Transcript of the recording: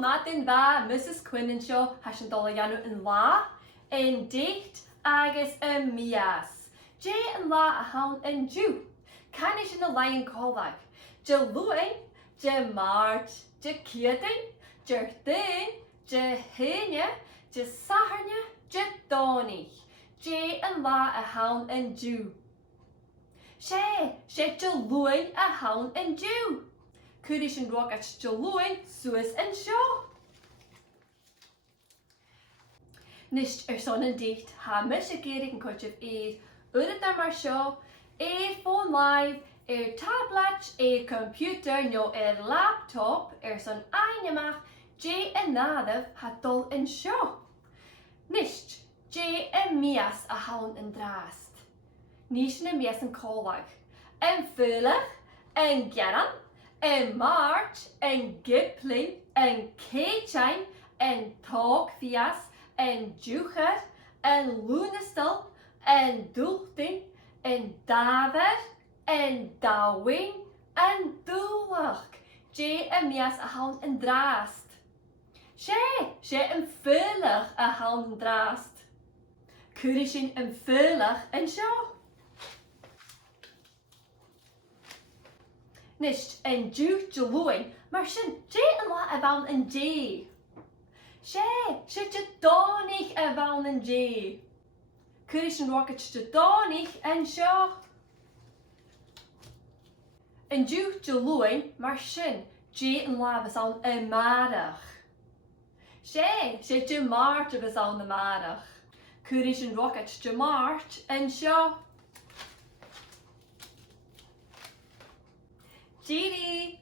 natin ba Mrs. Quinn and seo has an dul ganú in lá, in date agus in mias. J and lá a haun in Jew. Canish in the lion callback. Je luin, je march, je kieding, je thin, je henya, je saharnya, je doni. J and lá a haun in Jew. She je luin a haun in Jew. Kudish and rock at je luin, Suis and show. Nisht son in date, ha mishigating and coach of aid, Urit mar seo, phone live, tablet, computer, no laptop, son ainamach, J and nadaf hat dul in seo. Nisht, J and mias a haun in drast. Nish na mias and callwag. En vulig, en geran, en march, en gipling, en keitjain, en talk vias, en jucher, en lunestel, en doelting, en daver, en dawing, en doelach. J en mias a haun in drast. She en vulig a haun in drast. Kurishin en vulig en sjo. Nisht en Jew jeluin, maar shin J en la a vaun in J. She je donig a vaun in J. Kurishin rocket je donig en sjo. En Jew jeluin, maar shin J en la was aan een maandag. She je maart was aan de maandag. Kurishin rocket je maart en sjo. Genie!